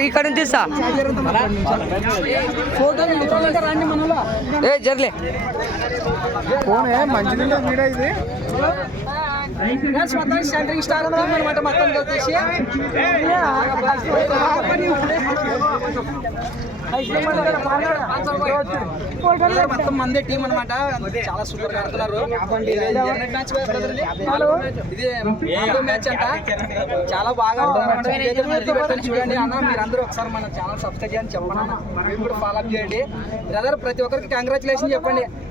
ఇక్కడ నుంచి ఏ జర్లే మొత్తం సెంటరింగ్ స్టార్ అనమాట మొత్తం వచ్చేసి మొత్తం మందే టీం అనమాట చాలా సూపర్గా ఆడుతున్నారు. మ్యాచ్ ఇది? మ్యాచ్ అంట. చాలా బాగా ఆడుతున్నారు చూడండి అన్న. మీరందరూ ఒకసారి మన ఛానల్ సబ్స్క్రైబ్ చేయండి చెప్పండి అన్న. మీరు కూడా ఫాలో అప్ చేయండి. బ్రదర్ ప్రతి ఒక్కరికి కంగ్రాచులేషన్ చెప్పండి.